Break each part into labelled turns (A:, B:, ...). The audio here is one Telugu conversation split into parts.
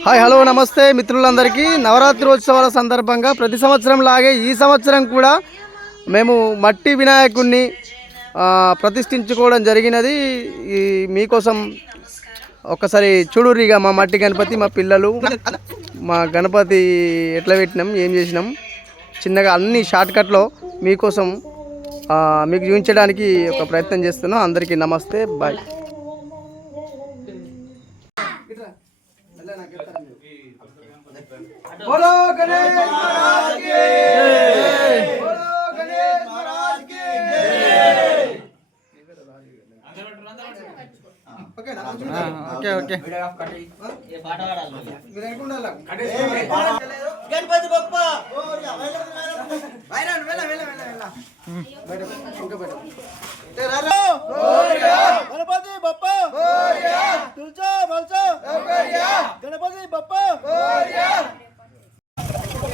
A: హాయ్ హలో నమస్తే మిత్రులందరికీ. నవరాత్రోత్సవాల సందర్భంగా ప్రతి సంవత్సరం లాగే ఈ సంవత్సరం కూడా మేము మట్టి వినాయకుడిని ప్రతిష్ఠించుకోవడం జరిగినది. ఈ మీకోసం ఒక్కసారి చూడురిగా మా మట్టి గణపతి మా పిల్లలు. మా గణపతి ఎట్లా పెట్టినాం ఏం చేసినాం. చిన్నగా అన్ని షార్ట్కట్లో మీకోసం మీకు చూపించడానికి ఒక ప్రయత్నం చేస్తున్నాం. అందరికీ నమస్తే బాయ్. बोलो गणेश महाराज की जय बोलो गणेश महाराज की जय ఓకే ఓకే
B: గణపతి బప్ప గణపతి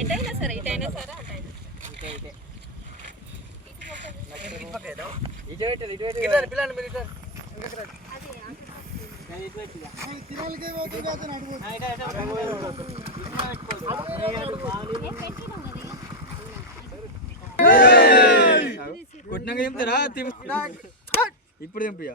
C: ఎటైనా సరే ఇటైనా సరే అటైనా
A: కొట్టినాక చెప్తారా? ఇప్పుడు తెంపియా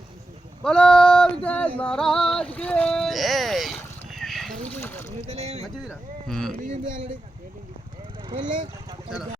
A: बोलो विघ्नेश
D: महाराज
A: की जय मजे दिला हम्म